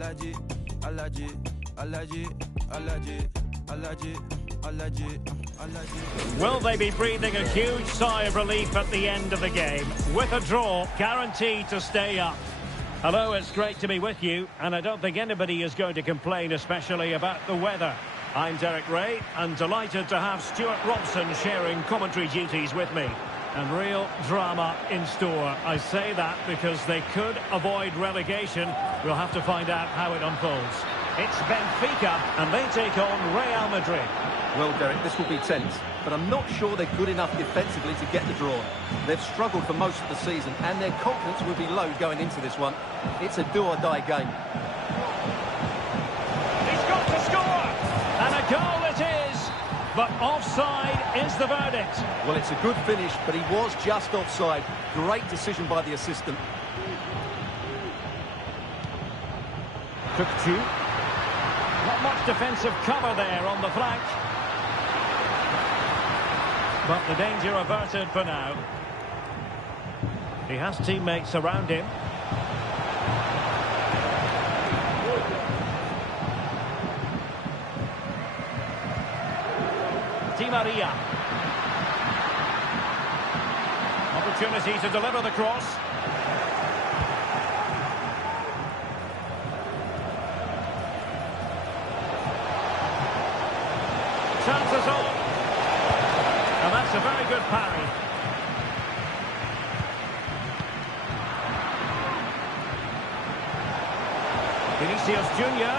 allergy, allergy, allergy, allergy, allergy, allergy, allergy. Will they be breathing a huge sigh of relief at the end of the game? With a draw, guaranteed to stay up. Hello, it's great to be with you, and I don't think anybody is going to complain, especially about the weather. I'm Derek Ray, and delighted to have Stuart Robson sharing commentary duties with me. And real drama in store. I say that because they could avoid relegation. We'll have to find out how it unfolds. It's Benfica, and they take on Real Madrid. Well, Derek, this will be tense, but I'm not sure they're good enough defensively to get the draw. They've struggled for most of the season, and their confidence will be low going into this one. It's a do-or-die game. He's got to score! And a goal it is! But offside is the verdict. Well, it's a good finish, but he was just offside. Great decision by the assistant. Tukcu. Not much defensive cover there on the flank. But the danger averted for now. He has teammates around him. Di Maria. Opportunity to deliver the cross. Chances on. And that's a very good parry. Vinicius Junior.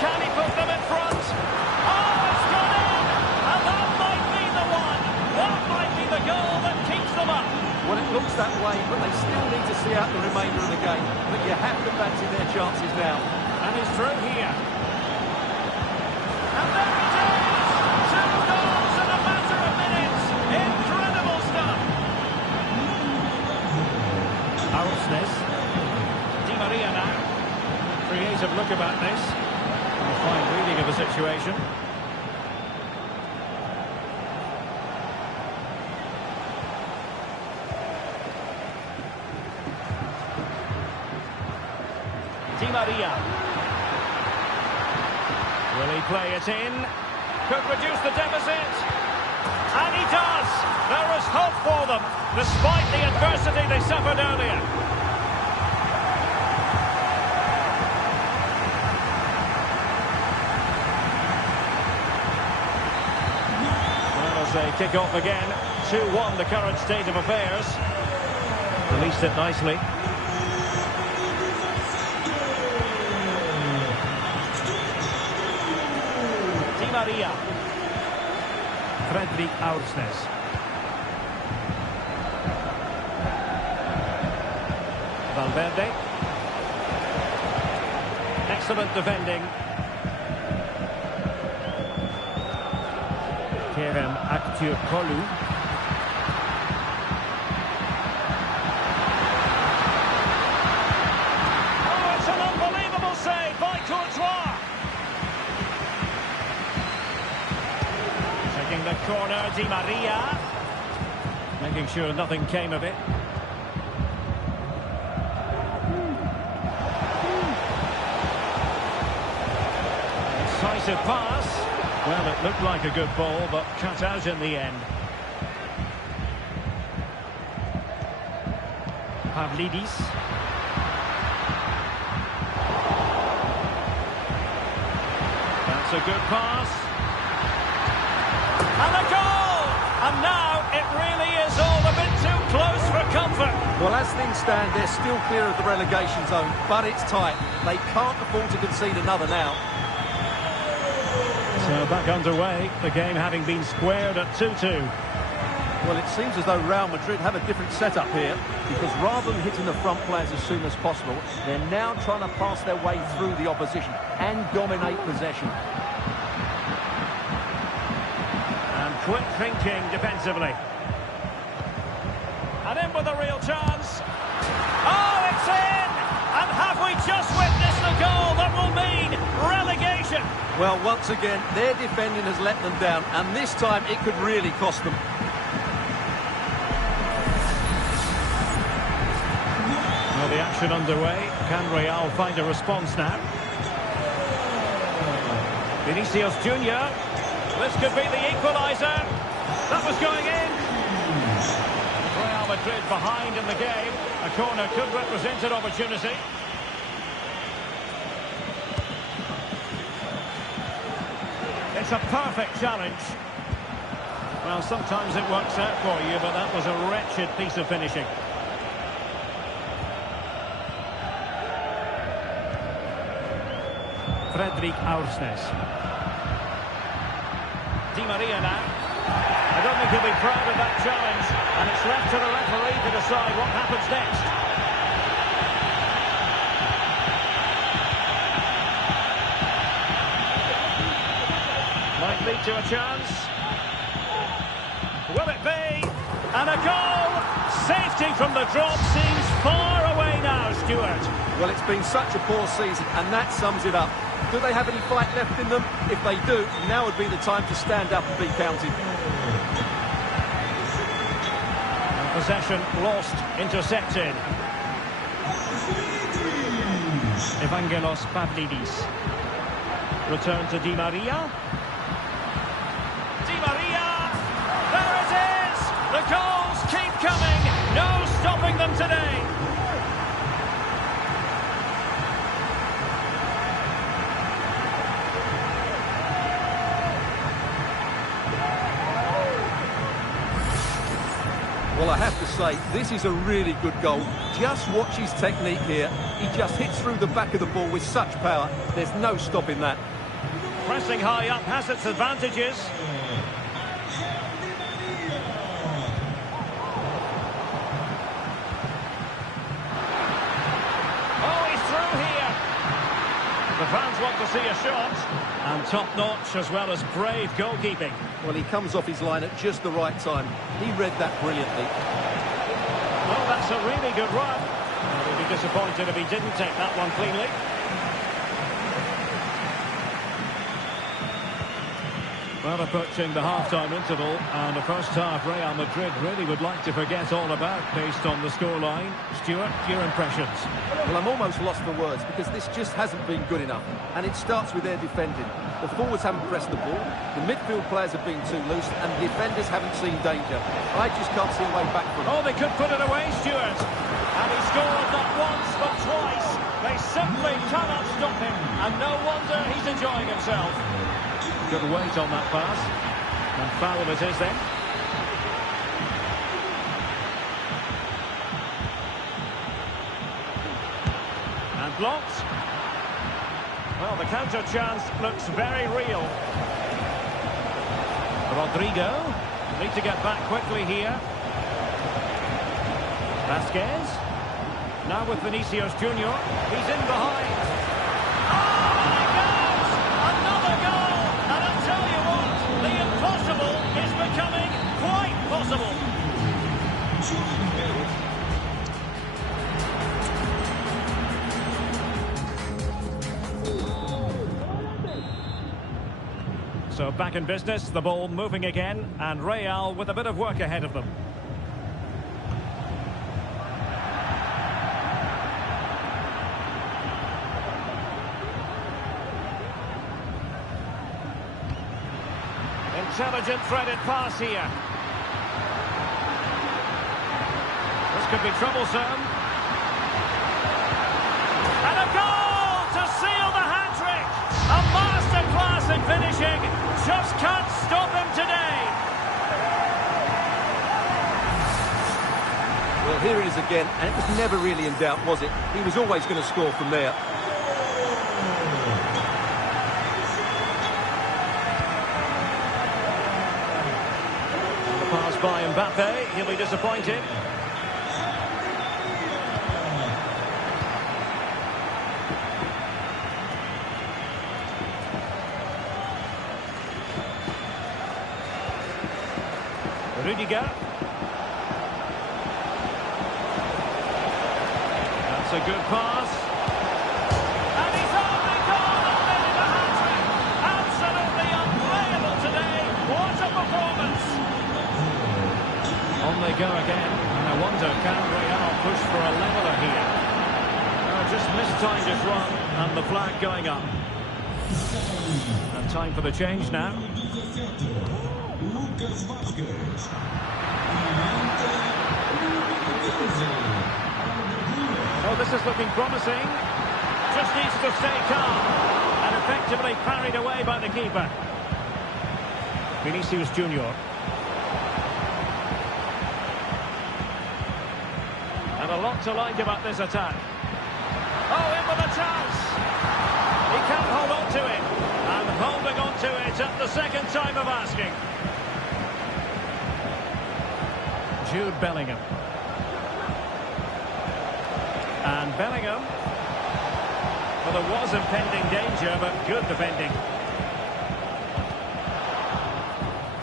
Can he put them in front? Oh, it's gone in! And that might be the one. That might be the goal that keeps them up. Well, it looks that way, but they still need to see out the remainder of the game. But you have to fancy their chances now. And he's through here. And there it is! 2 goals in a matter of minutes. Incredible stuff. Arosnes. Di Maria now. Creative look about this. A fine reading of the situation. Di Maria. Will he play it in? Could reduce the deficit. And he does! There is hope for them, despite the adversity they suffered earlier. Well, as they kick off again, 2-1 the current state of affairs. Released it nicely. Maria. Fredrik Arosnes. Valverde. Excellent defending. Kerem Aktürkoğlu. Oh, it's an unbelievable save by Courtois. The corner, Di Maria, making sure nothing came of it. Decisive pass. Well, it looked like a good ball, but cut out in the end. Pavlidis. That's a good pass. And a goal! And now it really is all a bit too close for comfort. Well, as things stand, they're still clear of the relegation zone, but it's tight. They can't afford to concede another now. So back underway, the game having been squared at 2-2. Well, it seems as though Real Madrid have a different setup here, because rather than hitting the front players as soon as possible, they're now trying to pass their way through the opposition and dominate possession. Quick thinking defensively. And in with a real chance. Oh, it's in! And have we just witnessed the goal that will mean relegation? Well, once again, their defending has let them down, and this time it could really cost them. Well, the action possession underway. Can Real find a response now? Vinicius Junior. This could be the equaliser. That was going in. Real Madrid behind in the game. A corner could represent an opportunity. It's a perfect challenge. Well, sometimes it works out for you, but that was a wretched piece of finishing. Frederick Aursnes. Di Maria now. I don't think he'll be proud of that challenge, and it's left to the referee to decide what happens next. Might lead to a chance. Will it be? And a goal! Safety from the drop seems far away now, Stuart. Well, it's been such a poor season, and that sums it up. Do they have any fight left in them? If they do, now would be the time to stand up and be counted. Possession lost, intercepted. Evangelos Pavlidis. Return to Di Maria. Di Maria! There it is! The goals keep coming! No stopping them today! Well, I have to say, this is a really good goal. Just watch his technique here. He just hits through the back of the ball with such power. There's no stopping that. Pressing high up has its advantages. Oh, he's through here. The fans want to see a shot. And top-notch as well as brave goalkeeping. Well, he comes off his line at just the right time. He read that brilliantly. Well, that's a really good run. He'll be disappointed if he didn't take that one cleanly. Well, approaching the half-time interval, and the first half Real Madrid really would like to forget all about based on the scoreline. Stuart, your impressions? Well, I'm almost lost for words because this just hasn't been good enough. And it starts with their defending. The forwards haven't pressed the ball, the midfield players have been too loose, and the defenders haven't seen danger. I just can't see a way back from it. Oh, they could put it away, Stuart. And he scored not once, but twice. They simply cannot stop him, and no wonder he's enjoying himself. Good weight on that pass. And foul it is then. And blocked. Well, the counter chance looks very real. Rodrigo. Need to get back quickly here. Vasquez. Now with Vinicius Junior. He's in behind. Oh, my God! Another goal! And I'll tell you what, the impossible is becoming quite possible. So back in business, the ball moving again, and Real with a bit of work ahead of them. Intelligent threaded pass here. This could be troublesome. And a goal to seal the hat-trick! A masterclass in finishing. Just can't stop him today. Well, here it is again, and it was never really in doubt, was it? He was always going to score from there. Pass by Mbappe, he'll be disappointed. Rudiger. That's a good pass. And he's only gone and made it a hat-trick. Absolutely unplayable today. What a performance. On they go again. And I wonder, can Real push for a leveller here? time just run, and the flag going up. And time for the change now. Oh, this is looking promising. Just needs to stay calm. And effectively parried away by the keeper. Vinicius Junior. And a lot to like about this attack. Oh, in with a chance. He can't hold on to it. And holding on to it at the second time of asking. Jude Bellingham. And Bellingham. Well, there was impending danger, but good defending.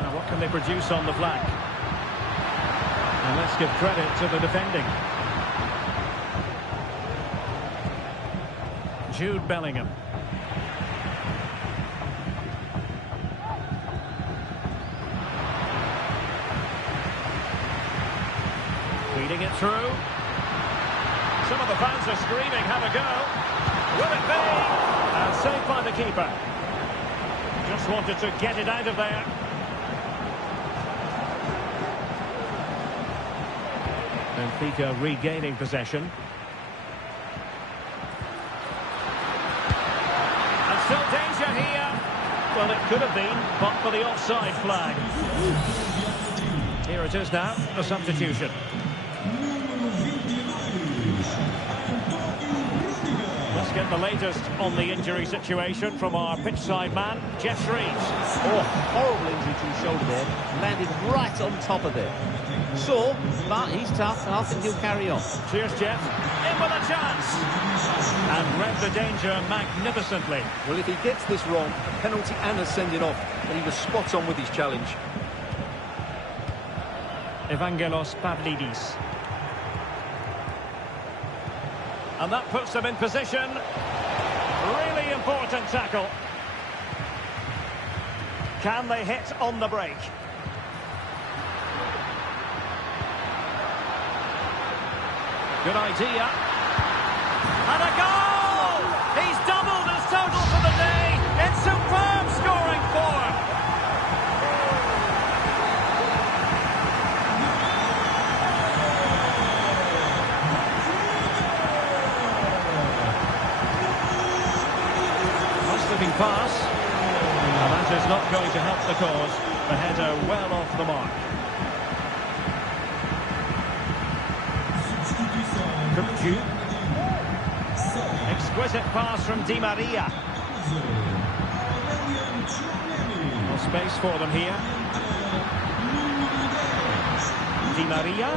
Now, what can they produce on the flank? And let's give credit to the defending. Jude Bellingham. Feeding it through. Some of the fans are screaming, have a go. Will it be? And saved by the keeper. Just wanted to get it out of there. Benfica regaining possession. And still danger here. Well, it could have been, but for the offside flag. Here it is now, the substitution. Let's get the latest on the injury situation from our pitchside man, Jeff Shreves. Oh, horrible injury to his shoulder there. Landed right on top of it. Sore, but he's tough, and I think he'll carry on. Cheers, Jeff. In with a chance. And read the danger magnificently. Well, if he gets this wrong, a penalty and a sending off, then he was spot on with his challenge. Evangelos Pavlidis. And that puts them in position. Really important tackle. Can they hit on the break? Good idea. And a goal! He's doubled his total for the day. It's superb scoring form. Looking pass, and that is not going to help the cause. The header well off the mark. Kupcu. Exquisite pass from Di Maria. No space for them here. Di Maria.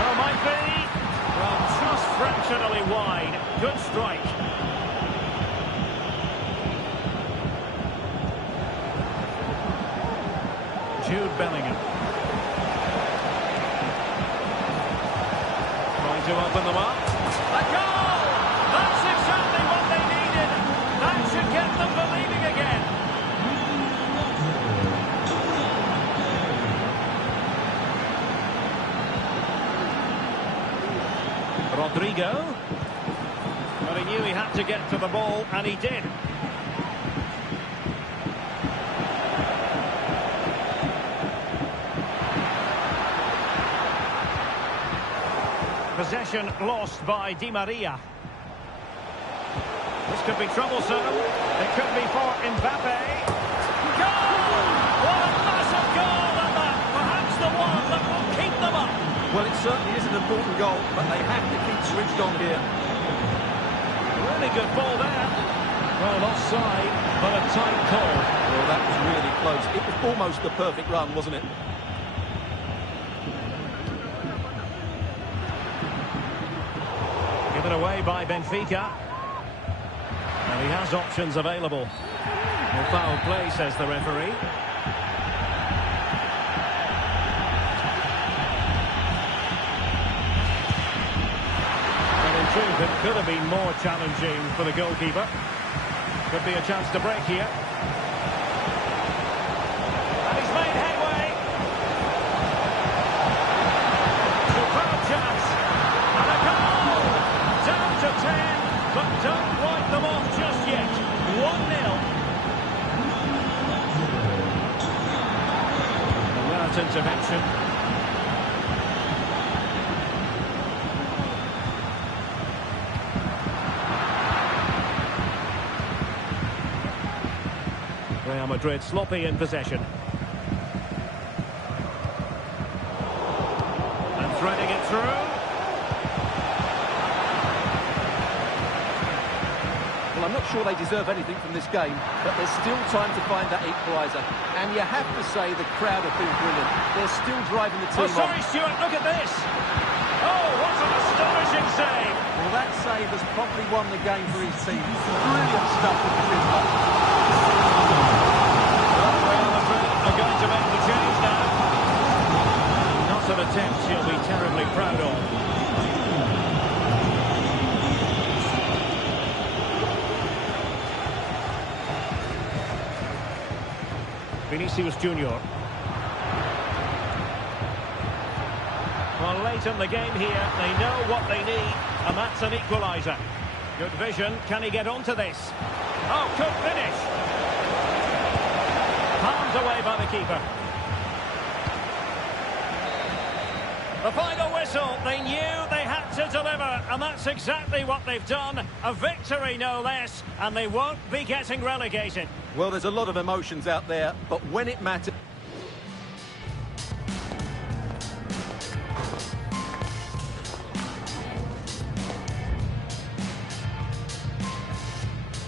Oh, might be. Well, just fractionally wide. Good strike. Jude Bellingham. Trying to open them up. A goal! That's exactly what they needed. That should get them believing again. Rodrigo. But he knew he had to get to the ball, and he did. Possession lost by Di Maria. This could be troublesome. It could be for Mbappe. Goal! What a massive goal, and that perhaps the one that will keep them up. Well, it certainly is an important goal, but they have to keep switched on here. Really good ball there. Well, offside, but a tight call. Well, that was really close. It was almost the perfect run, wasn't it? Given away by Benfica. And he has options available. No foul play, says the referee. In truth, it could have been more challenging for the goalkeeper. Could be a chance to break here. And he's made headway. Superb chance. And a goal! but don't write them off just yet. 1-0. Well, it's intervention. Real Madrid sloppy in possession. And threading it through. Well, I'm not sure they deserve anything from this game, but there's still time to find that equaliser. And you have to say the crowd have been brilliant. They're still driving the team on. Oh, sorry, Stuart, look at this. Oh, what an astonishing save. Well, that save has probably won the game for his team. Brilliant stuff with the keeper. Real Madrid are going to make the change now. Not an attempt he'll be terribly proud of. Vinicius Junior. Well, late in the game here, they know what they need, and that's an equaliser. Good vision. Can he get onto this? Oh, good finish. Palmed away by the keeper. The final whistle. They knew they had to deliver, and that's exactly what they've done. A victory, no less, and they won't be getting relegated. Well, there's a lot of emotions out there, but when it matters...